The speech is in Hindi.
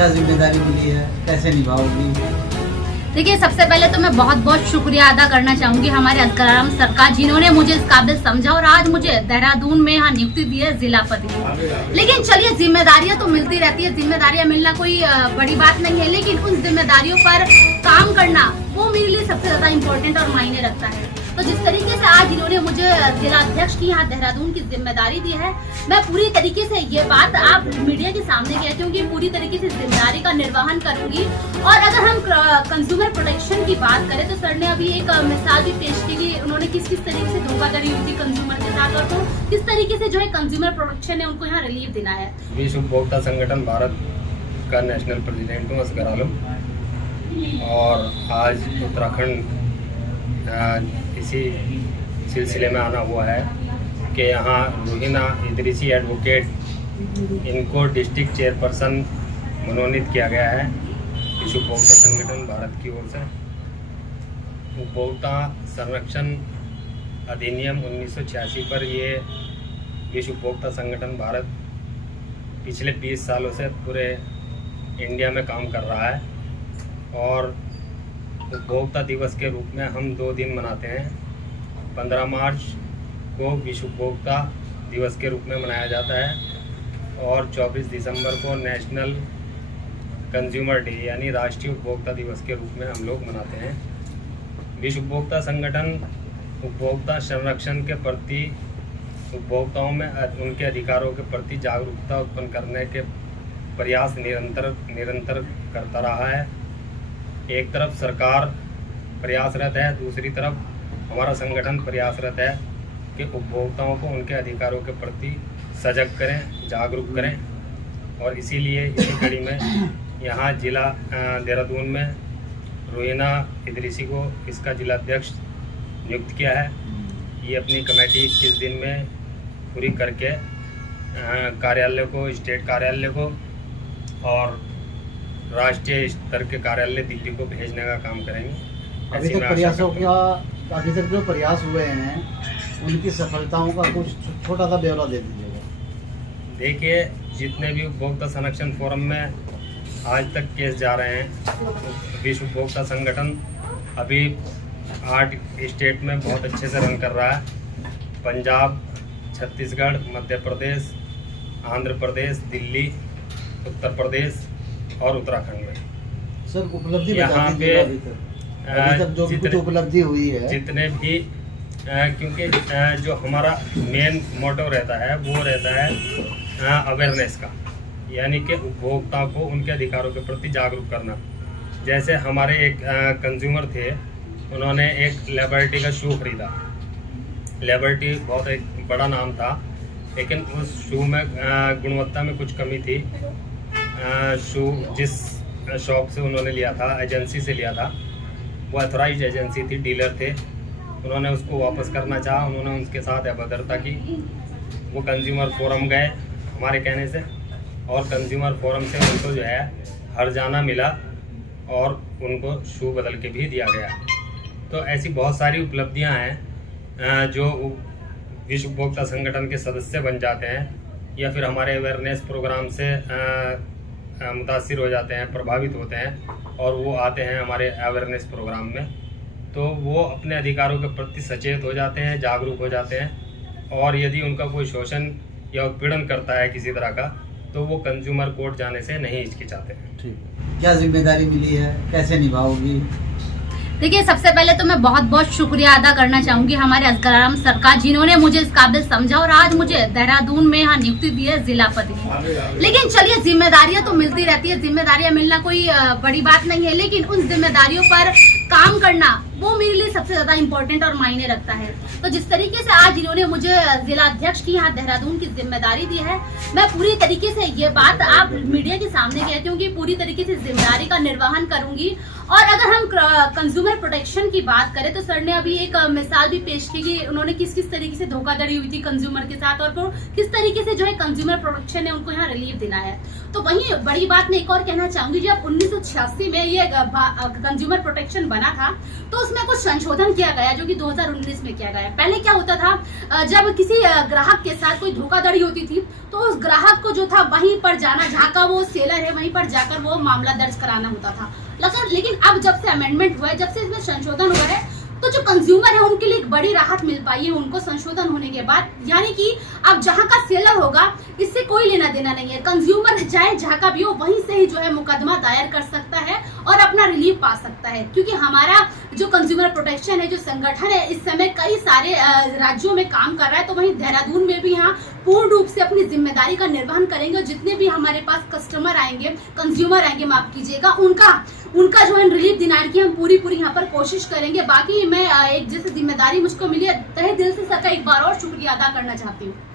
क्या जिम्मेदारी मिली है, कैसे निभाओगी? देखिए, सबसे पहले तो मैं बहुत बहुत शुक्रिया अदा करना चाहूंगी हमारे असगराराम सरकार, जिन्होंने मुझे इस काबिल समझा और आज मुझे देहरादून में यहाँ नियुक्ति दी है जिला पद की। लेकिन चलिए, जिम्मेदारियां तो मिलती रहती है, जिम्मेदारियां मिलना कोई बड़ी बात नहीं है, लेकिन उन जिम्मेदारियों पर काम करना वो मेरे लिए सबसे ज्यादा इम्पोर्टेंट और मायने रखता है। तो जिस तरीके से आज इन्होंने मुझे जिला अध्यक्ष की यहाँ देहरादून की जिम्मेदारी दी है, मैं पूरी तरीके से ये बात आप मीडिया के सामने कहती हूँ कि पूरी तरीके से जिम्मेदारी का निर्वहन करूंगी। और अगर हम कंज्यूमर प्रोटेक्शन की बात करें तो सर ने अभी एक मिसाल भी पेश की कि उन्होंने किस किस तरीके से धोखाधड़ी हुई थी कंज्यूमर के साथ, और तो किस तरीके से जो है कंज्यूमर प्रोटेक्शन ने उनको यहाँ रिलीफ दिलाया है। विश्व उपभोक्ता संगठन भारत का नेशनल प्रेसिडेंट हूँ असगर आलम, और आज उत्तराखंड इसी सिलसिले में आना हुआ है कि यहाँ रोहिना इदरीसी एडवोकेट, इनको डिस्ट्रिक्ट चेयरपर्सन मनोनीत किया गया है विश्व उपभोक्ता संगठन भारत की ओर से। उपभोक्ता संरक्षण अधिनियम 1986 पर ये विश्व उपभोक्ता संगठन भारत पिछले 20 सालों से पूरे इंडिया में काम कर रहा है, और उपभोक्ता दिवस के रूप में हम 2 दिन मनाते हैं। 15 मार्च को विश्व उपभोक्ता दिवस के रूप में मनाया जाता है, और 24 दिसंबर को नेशनल कंज्यूमर डे यानी राष्ट्रीय उपभोक्ता दिवस के रूप में हम लोग मनाते हैं। विश्व उपभोक्ता संगठन उपभोक्ता संरक्षण के प्रति, उपभोक्ताओं में उनके अधिकारों के प्रति जागरूकता उत्पन्न करने के प्रयास निरंतर करता रहा है। एक तरफ सरकार प्रयासरत है, दूसरी तरफ हमारा संगठन प्रयासरत है कि उपभोक्ताओं को उनके अधिकारों के प्रति सजग करें, जागरूक करें। और इसीलिए इसी कड़ी में यहाँ जिला देहरादून में रोहिना इदरीसी को इसका जिला अध्यक्ष नियुक्त किया है। ये अपनी कमेटी 21 दिन में पूरी करके कार्यालय को, स्टेट कार्यालय को और राष्ट्रीय स्तर के कार्यालय दिल्ली को भेजने का काम करेंगे। अभी तक जो प्रयास हुए हैं उनकी सफलताओं का कुछ छोटा सा ब्यौरा दे दीजिएगा। देखिए, जितने भी उपभोक्ता संरक्षण फोरम में आज तक केस जा रहे हैं, विश्व उपभोक्ता संगठन अभी 8 स्टेट में बहुत अच्छे से रन कर रहा है। पंजाब, छत्तीसगढ़, मध्य प्रदेश, आंध्र प्रदेश, दिल्ली, उत्तर प्रदेश और उत्तराखंड में। सर, उपलब्धि यहाँ पे अभी तक जो कुछ उपलब्धि हुई है, जितने भी क्योंकि जो हमारा मेन मोटो रहता है वो रहता है अवेयरनेस का, यानी कि उपभोक्ता को उनके अधिकारों के प्रति जागरूक करना। जैसे हमारे एक कंज्यूमर थे, उन्होंने एक लिबर्टी का शू खरीदा। लिबर्टी बहुत एक बड़ा नाम था, लेकिन उस शू में गुणवत्ता में कुछ कमी थी। शू जिस शॉप से उन्होंने लिया था, एजेंसी से लिया था, वो अथोराइज्ड एजेंसी थी, डीलर थे। उन्होंने उसको वापस करना चाहा, उन्होंने उनके साथ अभद्रता की। वो कंज्यूमर फोरम गए हमारे कहने से, और कंज्यूमर फोरम से उनको जो है हर्जाना मिला और उनको शू बदल के भी दिया गया। तो ऐसी बहुत सारी उपलब्धियां हैं जो विश्व उपभोक्ता संगठन के सदस्य बन जाते हैं या फिर हमारे अवेयरनेस प्रोग्राम से मुतासिर हो जाते हैं, प्रभावित होते हैं, और वो आते हैं हमारे अवेयरनेस प्रोग्राम में। तो वो अपने अधिकारों के प्रति सचेत हो जाते हैं, जागरूक हो जाते हैं, और यदि उनका कोई शोषण या उत्पीड़न करता है किसी तरह का, तो वो कंज्यूमर कोर्ट जाने से नहीं हिचकिचाते हैं। ठीक, क्या जिम्मेदारी मिली है, कैसे निभाओगी? देखिए, सबसे पहले तो मैं बहुत बहुत शुक्रिया अदा करना चाहूंगी हमारे असगराराम सरकार, जिन्होंने मुझे इस काबिल समझा और आज मुझे देहरादून में यहाँ नियुक्ति दी है जिला पद की। लेकिन चलिए, जिम्मेदारियां तो मिलती रहती है, जिम्मेदारियां मिलना कोई बड़ी बात नहीं है, लेकिन उन जिम्मेदारियों पर काम करना वो मेरे लिए सबसे ज्यादा इम्पोर्टेंट और मायने रखता है। तो जिस तरीके से आज इन्होंने मुझे जिला अध्यक्ष की यहाँ देहरादून की जिम्मेदारी दी है, मैं पूरी तरीके से ये बात आप मीडिया के सामने कहती हूँ कि पूरी तरीके से जिम्मेदारी का निर्वहन करूंगी। और अगर हम कंज्यूमर प्रोटेक्शन की बात करें तो सर ने अभी एक मिसाल भी पेश की कि उन्होंने किस किस तरीके से धोखाधड़ी हुई थी कंज्यूमर के साथ और किस तरीके से जो है कंज्यूमर प्रोटेक्शन ने उनको यहाँ रिलीफ दिलाया है। तो वहीं बड़ी बात मैं एक और कहना चाहूंगी, जब 1986 में ये कंज्यूमर प्रोटेक्शन बना था तो उसमें कुछ संशोधन किया गया जो कि 2019 में किया गया। पहले क्या होता था, जब किसी ग्राहक के साथ कोई धोखाधड़ी होती थी तो उस ग्राहक को जो था वहीं पर जाना, जहाँ का वो सेलर है वहीं पर जाकर वो मामला दर्ज कराना होता था। लेकिन अब जब से अमेंडमेंट हुआ है, जब से इसमें संशोधन हुआ है, तो जो कंज्यूमर है उनके लिए एक बड़ी राहत मिल पाई है उनको संशोधन होने के बाद। यानी कि अब जहां का सेलर होगा इससे कोई लेना देना नहीं है, कंज्यूमर चाहे जहां का भी हो वहीं से ही जो है मुकदमा दायर कर सकता है और अपना रिलीफ पा सकता है। क्योंकि हमारा जो कंज्यूमर प्रोटेक्शन है, जो संगठन है, इस समय कई सारे राज्यों में काम कर रहा है, तो वहीं देहरादून में भी यहाँ पूर्ण रूप से अपनी जिम्मेदारी का निर्वहन करेंगे और जितने भी हमारे पास कस्टमर आएंगे, कंज्यूमर आएंगे, माफ कीजिएगा, उनका जो है रिलीफ दिलाने की हम पूरी यहाँ पर कोशिश करेंगे। बाकी मैं एक जैसे जिम्मेदारी मुझको मिली है, तहे दिल से सबका एक बार और शुक्रिया अदा करना चाहती हूँ।